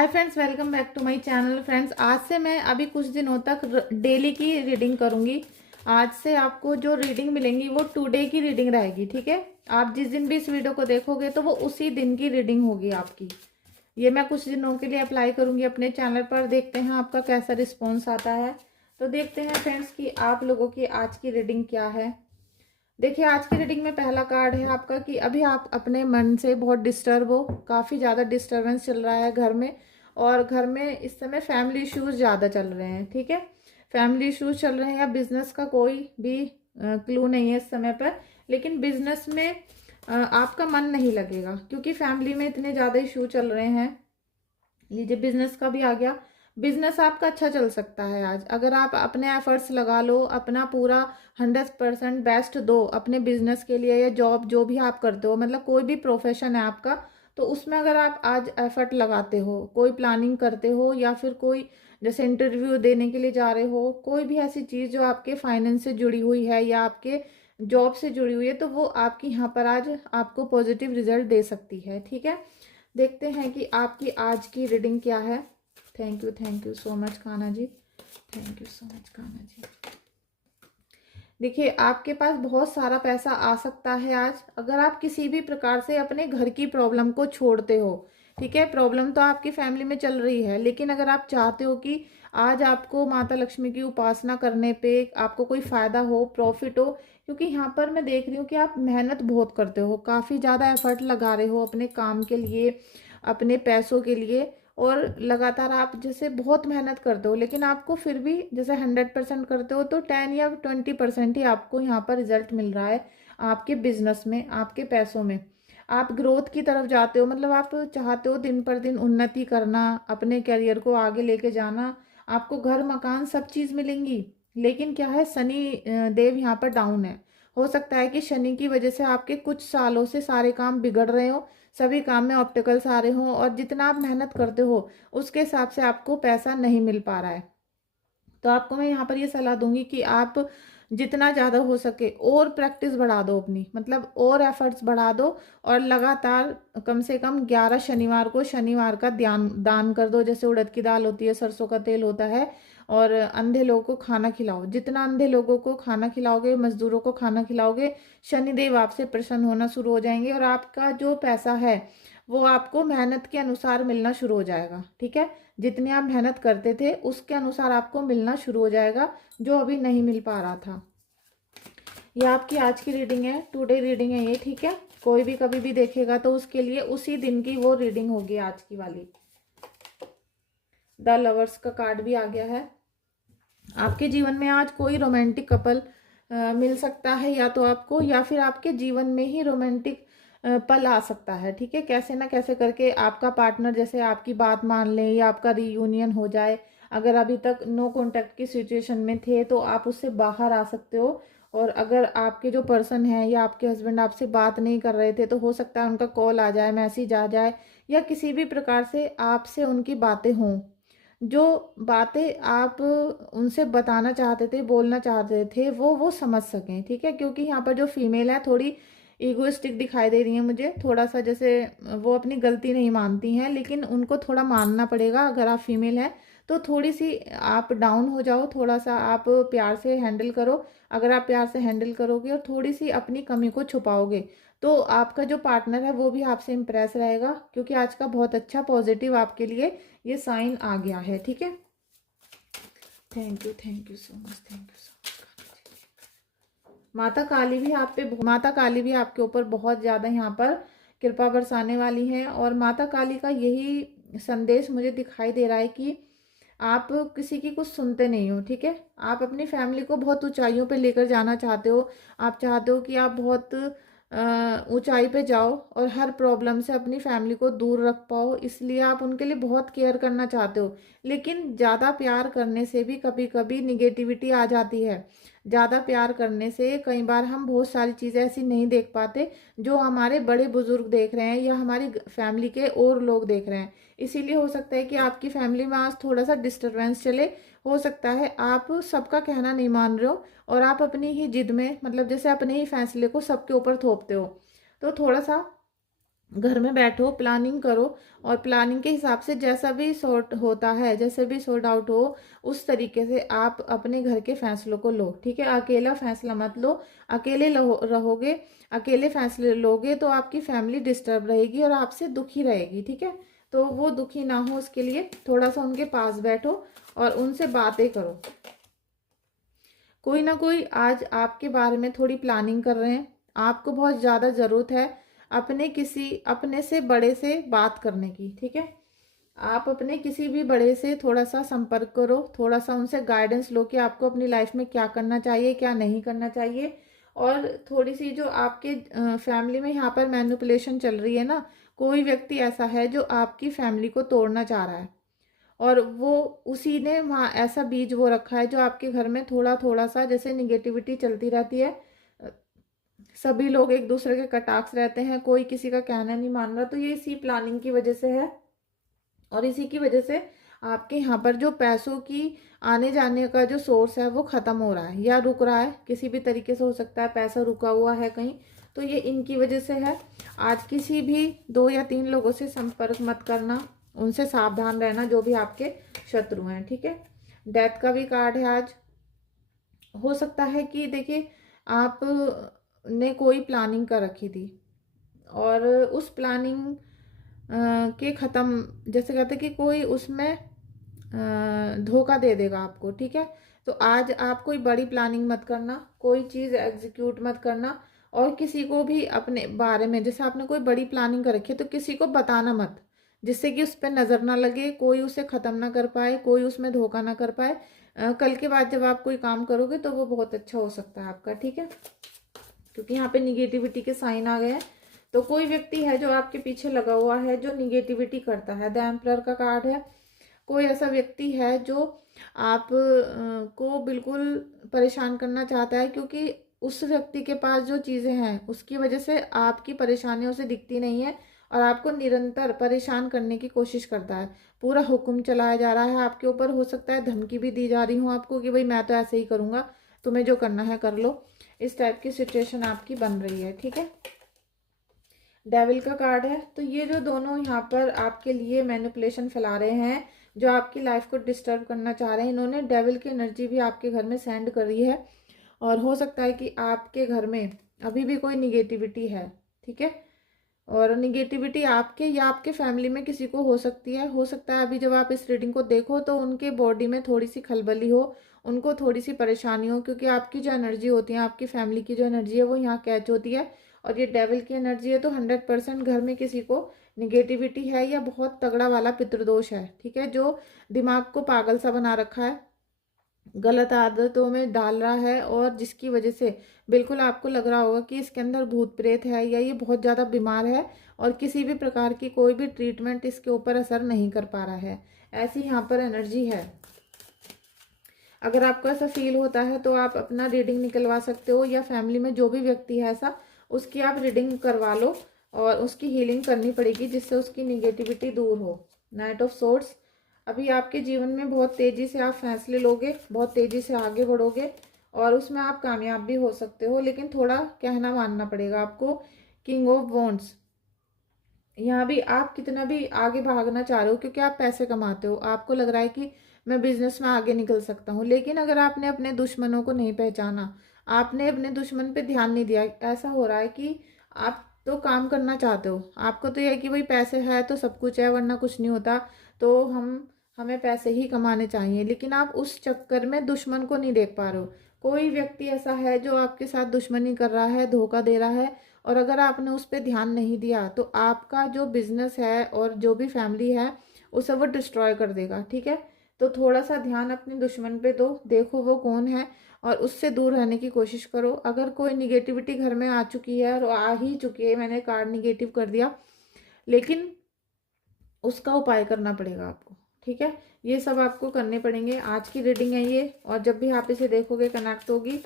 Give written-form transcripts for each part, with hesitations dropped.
Hi friends, welcome back to my channel. Friends, आज से मैं अभी कुछ दिनों तक डेली की रीडिंग करूंगी। आज से आपको जो रीडिंग मिलेंगी वो टुडे की रीडिंग रहेगी। ठीक है, आप जिस दिन भी इस वीडियो को देखोगे तो वो उसी दिन की रीडिंग होगी आपकी। ये मैं कुछ दिनों के लिए अप्लाई करूंगी अपने चैनल पर। देखते हैं आपका कैसा रिस्पॉन्स आता है। तो देखते हैं फ्रेंड्स कि आप लोगों की आज की रीडिंग क्या है। देखिए, आज की रीडिंग में पहला कार्ड है आपका कि अभी आप अपने मन से बहुत डिस्टर्ब हो। काफ़ी ज़्यादा डिस्टरबेंस चल रहा है घर में, और घर में इस समय फैमिली इश्यूज ज़्यादा चल रहे हैं। ठीक है, फैमिली इश्यूज चल रहे हैं या बिजनेस का कोई भी क्लू नहीं है इस समय पर। लेकिन बिजनेस में आपका मन नहीं लगेगा क्योंकि फैमिली में इतने ज़्यादा इशू चल रहे हैं। लीजिए, बिजनेस का भी आ गया। बिजनेस आपका अच्छा चल सकता है आज, अगर आप अपने एफर्ट्स लगा लो, अपना पूरा 100% बेस्ट दो अपने बिजनेस के लिए, या जॉब जो भी आप करते हो, मतलब कोई भी प्रोफेशन है आपका, तो उसमें अगर आप आज एफर्ट लगाते हो, कोई प्लानिंग करते हो, या फिर कोई जैसे इंटरव्यू देने के लिए जा रहे हो, कोई भी ऐसी चीज़ जो आपके फाइनेंस से जुड़ी हुई है या आपके जॉब से जुड़ी हुई है, तो वो आपकी यहाँ पर आज आपको पॉजिटिव रिजल्ट दे सकती है। ठीक है, देखते हैं कि आपकी आज की रीडिंग क्या है। Thank you so much Kanha ji. Thank you so much Kanha ji. देखिए, आपके पास बहुत सारा पैसा आ सकता है आज, अगर आप किसी भी प्रकार से अपने घर की प्रॉब्लम को छोड़ते हो। ठीक है, प्रॉब्लम तो आपकी फैमिली में चल रही है, लेकिन अगर आप चाहते हो कि आज आपको माता लक्ष्मी की उपासना करने पे आपको कोई फ़ायदा हो, प्रॉफिट हो, क्योंकि यहाँ पर मैं देख रही हूँ कि आप मेहनत बहुत करते हो, काफ़ी ज़्यादा एफर्ट लगा रहे हो अपने काम के लिए, अपने पैसों के लिए, और लगातार आप जैसे बहुत मेहनत करते हो, लेकिन आपको फिर भी जैसे 100% करते हो तो 10 या 20% ही आपको यहाँ पर रिजल्ट मिल रहा है आपके बिजनेस में, आपके पैसों में। आप ग्रोथ की तरफ जाते हो, मतलब आप चाहते हो दिन पर दिन उन्नति करना, अपने करियर को आगे लेके जाना। आपको घर मकान सब चीज़ मिलेंगी, लेकिन क्या है, शनि देव यहाँ पर डाउन है। हो सकता है कि शनि की वजह से आपके कुछ सालों से सारे काम बिगड़ रहे हो, सभी काम में ऑब्स्टेकल्स आ रहे हो, और जितना आप मेहनत करते हो उसके हिसाब से आपको पैसा नहीं मिल पा रहा है। तो आपको मैं यहाँ पर ये सलाह दूंगी कि आप जितना ज़्यादा हो सके और प्रैक्टिस बढ़ा दो अपनी, मतलब और एफर्ट्स बढ़ा दो, और लगातार कम से कम 11 शनिवार को शनिवार का ध्यान दान कर दो। जैसे उड़द की दाल होती है, सरसों का तेल होता है, और अंधे लोगों को खाना खिलाओ। जितना अंधे लोगों को खाना खिलाओगे, मजदूरों को खाना खिलाओगे, शनिदेव आपसे प्रसन्न होना शुरू हो जाएंगे, और आपका जो पैसा है वो आपको मेहनत के अनुसार मिलना शुरू हो जाएगा। ठीक है, जितनी आप मेहनत करते थे उसके अनुसार आपको मिलना शुरू हो जाएगा, जो अभी नहीं मिल पा रहा था। ये आपकी आज की रीडिंग है, टुडे रीडिंग है ये। ठीक है, कोई भी कभी भी देखेगा तो उसके लिए उसी दिन की वो रीडिंग होगी आज की वाली। द लवर्स का कार्ड भी आ गया है। आपके जीवन में आज कोई रोमांटिक कपल मिल सकता है, या तो आपको, या फिर आपके जीवन में ही रोमांटिक पल आ सकता है। ठीक है, कैसे ना कैसे करके आपका पार्टनर जैसे आपकी बात मान ले, या आपका रीयूनियन हो जाए। अगर अभी तक नो कांटेक्ट की सिचुएशन में थे तो आप उससे बाहर आ सकते हो, और अगर आपके जो पर्सन है या आपके हस्बैंड आपसे बात नहीं कर रहे थे तो हो सकता है उनका कॉल आ जाए, मैसेज आ जाए, या किसी भी प्रकार से आपसे उनकी बातें हों। जो बातें आप उनसे बताना चाहते थे, बोलना चाहते थे, वो समझ सकें। ठीक है, क्योंकि यहाँ पर जो फीमेल है थोड़ी ईगोइस्टिक दिखाई दे रही है मुझे, थोड़ा सा जैसे वो अपनी गलती नहीं मानती हैं, लेकिन उनको थोड़ा मानना पड़ेगा। अगर आप फीमेल हैं तो थोड़ी सी आप डाउन हो जाओ, थोड़ा सा आप प्यार से हैंडल करो। अगर आप प्यार से हैंडल करोगे और थोड़ी सी अपनी कमी को छुपाओगे, तो आपका जो पार्टनर है वो भी आपसे इम्प्रेस रहेगा, क्योंकि आज का बहुत अच्छा पॉजिटिव आपके लिए ये साइन आ गया है। ठीक है, thank you so much, thank you so much. माता काली भी आपके ऊपर बहुत ज़्यादा यहाँ पर कृपा बरसाने वाली हैं, और माता काली का यही संदेश मुझे दिखाई दे रहा है कि आप किसी की कुछ सुनते नहीं हो। ठीक है, आप अपनी फैमिली को बहुत ऊंचाइयों पे लेकर जाना चाहते हो। आप चाहते हो कि आप बहुत ऊंचाई पे जाओ और हर प्रॉब्लम से अपनी फैमिली को दूर रख पाओ, इसलिए आप उनके लिए बहुत केयर करना चाहते हो। लेकिन ज़्यादा प्यार करने से भी कभी कभी निगेटिविटी आ जाती है। ज़्यादा प्यार करने से कई बार हम बहुत सारी चीज़ें ऐसी नहीं देख पाते जो हमारे बड़े बुजुर्ग देख रहे हैं या हमारी फैमिली के और लोग देख रहे हैं। इसीलिए हो सकता है कि आपकी फैमिली में आज थोड़ा सा डिस्टरबेंस चले। हो सकता है आप सबका कहना नहीं मान रहे हो, और आप अपनी ही जिद में, मतलब जैसे अपने ही फैसले को सबके ऊपर थोपते हो। तो थोड़ा सा घर में बैठो, प्लानिंग करो, और प्लानिंग के हिसाब से जैसा भी सॉर्ट होता है, जैसे भी सॉर्ट आउट हो, उस तरीके से आप अपने घर के फैसलों को लो, ठीक है। अकेला फैसला मत लो। अकेले रहोगे, अकेले फैसले लोगे तो आपकी फैमिली डिस्टर्ब रहेगी और आपसे दुखी रहेगी, ठीक है। तो वो दुखी ना हो, उसके लिए थोड़ा सा उनके पास बैठो और उनसे बातें करो। कोई ना कोई आज आपके बारे में थोड़ी प्लानिंग कर रहे हैं। आपको बहुत ज़्यादा ज़रूरत है अपने से बड़े से बात करने की, ठीक है। आप अपने किसी भी बड़े से थोड़ा सा संपर्क करो, थोड़ा सा उनसे गाइडेंस लो कि आपको अपनी लाइफ में क्या करना चाहिए, क्या नहीं करना चाहिए। और थोड़ी सी जो आपके फैमिली में यहाँ पर मैनिपुलेशन चल रही है ना, कोई व्यक्ति ऐसा है जो आपकी फैमिली को तोड़ना चाह रहा है, और वो उसी ने वहाँ ऐसा बीज वो रखा है जो आपके घर में थोड़ा थोड़ा सा जैसे निगेटिविटी चलती रहती है। सभी लोग एक दूसरे के कटाक्ष रहते हैं, कोई किसी का कहना नहीं मान रहा, तो ये इसी प्लानिंग की वजह से है। और इसी की वजह से आपके यहाँ पर जो पैसों की आने जाने का जो सोर्स है वो ख़त्म हो रहा है या रुक रहा है, किसी भी तरीके से हो सकता है पैसा रुका हुआ है कहीं, तो ये इनकी वजह से है। आज किसी भी 2 या 3 लोगों से संपर्क मत करना, उनसे सावधान रहना, जो भी आपके शत्रु हैं, ठीक है। डेथ का भी कार्ड है आज। हो सकता है कि देखिए आप ने कोई प्लानिंग कर रखी थी और उस प्लानिंग के ख़त्म, जैसे कहते हैं कि कोई उसमें धोखा दे देगा आपको, ठीक है। तो आज आप कोई बड़ी प्लानिंग मत करना, कोई चीज़ एग्जीक्यूट मत करना, और किसी को भी अपने बारे में, जैसे आपने कोई बड़ी प्लानिंग कर रखी है तो किसी को बताना मत, जिससे कि उस पर नज़र ना लगे, कोई उसे ख़त्म ना कर पाए, कोई उसमें धोखा ना कर पाए। कल के बाद जब आप कोई काम करोगे तो वो बहुत अच्छा हो सकता है आपका, ठीक है। क्योंकि यहाँ पे निगेटिविटी के साइन आ गए हैं, तो कोई व्यक्ति है जो आपके पीछे लगा हुआ है, जो निगेटिविटी करता है। द एम्परर का कार्ड है। कोई ऐसा व्यक्ति है जो आप को बिल्कुल परेशान करना चाहता है, क्योंकि उस व्यक्ति के पास जो चीज़ें हैं उसकी वजह से आपकी परेशानियों से दिखती नहीं है, और आपको निरंतर परेशान करने की कोशिश करता है। पूरा हुक्म चलाया जा रहा है आपके ऊपर, हो सकता है धमकी भी दी जा रही हूँ आपको कि भाई मैं तो ऐसे ही करूँगा, तुम्हें जो करना है कर लो। इस टाइप की सिचुएशन आपकी बन रही है, ठीक है। डेविल का कार्ड है। तो ये जो दोनों यहाँ पर आपके लिए मैनिपुलेशन फैला रहे हैं, जो आपकी लाइफ को डिस्टर्ब करना चाह रहे हैं, इन्होंने डेविल की एनर्जी भी आपके घर में सेंड करी है, और हो सकता है कि आपके घर में अभी भी कोई निगेटिविटी है, ठीक है। और निगेटिविटी आपके या आपके फैमिली में किसी को हो सकती है। हो सकता है अभी जब आप इस रीडिंग को देखो तो उनके बॉडी में थोड़ी सी खलबली हो, उनको थोड़ी सी परेशानी हो, क्योंकि आपकी जो एनर्जी होती है, आपकी फैमिली की जो एनर्जी है वो यहाँ कैच होती है, और ये डेविल की एनर्जी है। तो 100% घर में किसी को निगेटिविटी है या बहुत तगड़ा वाला पितृदोष है, ठीक है, जो दिमाग को पागल सा बना रखा है, गलत आदतों में डाल रहा है, और जिसकी वजह से बिल्कुल आपको लग रहा होगा कि इसके अंदर भूत प्रेत है या ये बहुत ज़्यादा बीमार है, और किसी भी प्रकार की कोई भी ट्रीटमेंट इसके ऊपर असर नहीं कर पा रहा है। ऐसी यहाँ पर एनर्जी है। अगर आपको ऐसा फील होता है तो आप अपना रीडिंग निकलवा सकते हो, या फैमिली में जो भी व्यक्ति है ऐसा, उसकी आप रीडिंग करवा लो, और उसकी हीलिंग करनी पड़ेगी जिससे उसकी निगेटिविटी दूर हो। Night of swords. अभी आपके जीवन में बहुत तेज़ी से आप फैसले लोगे, बहुत तेज़ी से आगे बढ़ोगे, और उसमें आप कामयाब भी हो सकते हो, लेकिन थोड़ा कहना मानना पड़ेगा आपको। King of wands. यहाँ भी आप कितना भी आगे भागना चाह रहे हो, क्योंकि आप पैसे कमाते हो, आपको लग रहा है कि मैं बिजनेस में आगे निकल सकता हूँ, लेकिन अगर आपने अपने दुश्मनों को नहीं पहचाना, आपने अपने दुश्मन पे ध्यान नहीं दिया, ऐसा हो रहा है कि आप तो काम करना चाहते हो, आपको तो यह है कि भाई पैसे है तो सब कुछ है, वरना कुछ नहीं होता, तो हमें पैसे ही कमाने चाहिए, लेकिन आप उस चक्कर में दुश्मन को नहीं देख पा रहे हो। कोई व्यक्ति ऐसा है जो आपके साथ दुश्मनी कर रहा है, धोखा दे रहा है, और अगर आपने उस पर ध्यान नहीं दिया तो आपका जो बिजनेस है और जो भी फैमिली है उसे वो डिस्ट्रॉय कर देगा, ठीक है। तो थोड़ा सा ध्यान अपने दुश्मन पे दो, देखो वो कौन है, और उससे दूर रहने की कोशिश करो। अगर कोई निगेटिविटी घर में आ चुकी है, और आ ही चुकी है, मैंने कार्ड निगेटिव कर दिया, लेकिन उसका उपाय करना पड़ेगा आपको, ठीक है। ये सब आपको करने पड़ेंगे। आज की रीडिंग है ये, और जब भी आप इसे देखोगे कनेक्ट होगी।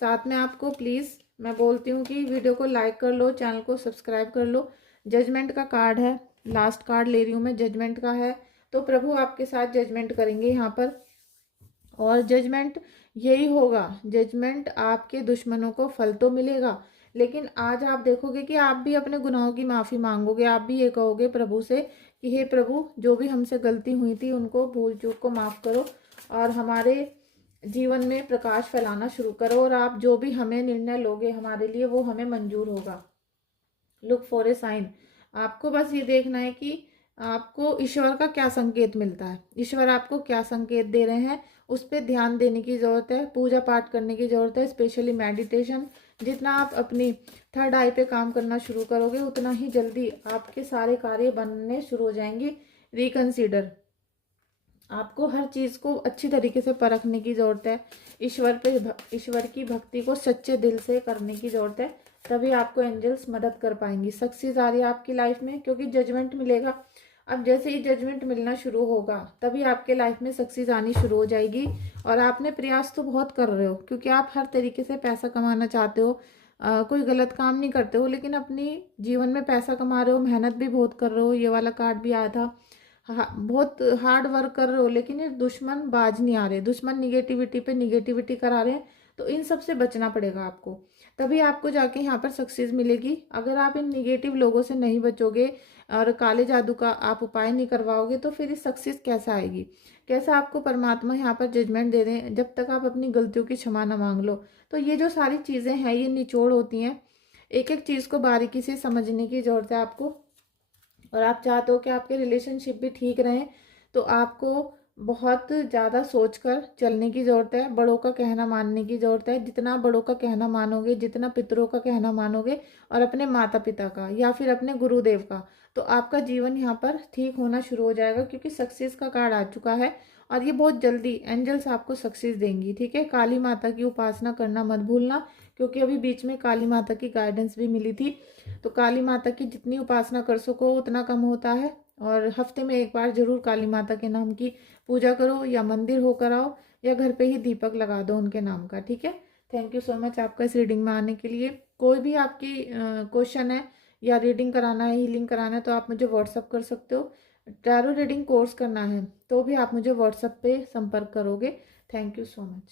साथ में आपको प्लीज़ मैं बोलती हूँ कि वीडियो को लाइक कर लो, चैनल को सब्सक्राइब कर लो। जजमेंट का कार्ड है, लास्ट कार्ड ले रही हूँ मैं, जजमेंट का है। तो प्रभु आपके साथ जजमेंट करेंगे यहाँ पर, और जजमेंट यही होगा, जजमेंट आपके दुश्मनों को फल तो मिलेगा, लेकिन आज आप देखोगे कि आप भी अपने गुनाहों की माफ़ी मांगोगे, आप भी ये कहोगे प्रभु से कि हे प्रभु, जो भी हमसे गलती हुई थी उनको, भूल चूक को माफ़ करो और हमारे जीवन में प्रकाश फैलाना शुरू करो, और आप जो भी हमें निर्णय लोगे हमारे लिए वो हमें मंजूर होगा। Look for a sign. आपको बस ये देखना है कि आपको ईश्वर का क्या संकेत मिलता है, ईश्वर आपको क्या संकेत दे रहे हैं, उस पर ध्यान देने की ज़रूरत है, पूजा पाठ करने की ज़रूरत है, स्पेशली मेडिटेशन। जितना आप अपनी थर्ड आई पे काम करना शुरू करोगे उतना ही जल्दी आपके सारे कार्य बनने शुरू हो जाएंगे। रिकंसीडर, आपको हर चीज़ को अच्छी तरीके से परखने की ज़रूरत है। ईश्वर की भक्ति को सच्चे दिल से करने की ज़रूरत है, तभी आपको एंजल्स मदद कर पाएंगी। सक्सेस आ रही है आपकी लाइफ में, क्योंकि जजमेंट मिलेगा। अब जैसे ही जजमेंट मिलना शुरू होगा तभी आपके लाइफ में सक्सेस आनी शुरू हो जाएगी। और आपने प्रयास तो बहुत कर रहे हो, क्योंकि आप हर तरीके से पैसा कमाना चाहते हो, कोई गलत काम नहीं करते हो, लेकिन अपनी जीवन में पैसा कमा रहे हो, मेहनत भी बहुत कर रहे हो। ये वाला कार्ड भी आया था, बहुत हार्ड वर्क कर रहे हो, लेकिन ये दुश्मन बाज नहीं आ रहे, दुश्मन निगेटिविटी पे निगेटिविटी करा रहे हैं। तो इन सब से बचना पड़ेगा आपको, तभी आपको जाके यहाँ पर सक्सेस मिलेगी। अगर आप इन निगेटिव लोगों से नहीं बचोगे और काले जादू का आप उपाय नहीं करवाओगे तो फिर इस सक्सेस कैसे आएगी, कैसे आपको परमात्मा यहाँ पर जजमेंट दे रहे हैं जब तक आप अपनी गलतियों की क्षमा न मांग लो। तो ये जो सारी चीज़ें हैं ये निचोड़ होती हैं, एक एक चीज़ को बारीकी से समझने की ज़रूरत है आपको। और आप चाहते हो कि आपके रिलेशनशिप भी ठीक रहें, तो आपको बहुत ज़्यादा सोचकर चलने की ज़रूरत है, बड़ों का कहना मानने की ज़रूरत है। जितना बड़ों का कहना मानोगे, जितना पितरों का कहना मानोगे और अपने माता पिता का या फिर अपने गुरुदेव का, तो आपका जीवन यहाँ पर ठीक होना शुरू हो जाएगा, क्योंकि सक्सेस का कार्ड आ चुका है और ये बहुत जल्दी एंजल्स आपको सक्सेस देंगी। ठीक है, काली माता की उपासना करना मत भूलना, क्योंकि अभी बीच में काली माता की गाइडेंस भी मिली थी। तो काली माता की जितनी उपासना कर सको उतना कम होता है, और हफ्ते में एक बार जरूर काली माता के नाम की पूजा करो, या मंदिर होकर आओ, या घर पे ही दीपक लगा दो उनके नाम का। ठीक है, थैंक यू सो मच आपका इस रीडिंग में आने के लिए। कोई भी आपकी क्वेश्चन है या रीडिंग कराना है, हीलिंग कराना है, तो आप मुझे व्हाट्सअप कर सकते हो। टैरो रीडिंग कोर्स करना है तो भी आप मुझे व्हाट्सअप पे संपर्क करोगे। Thank you so much.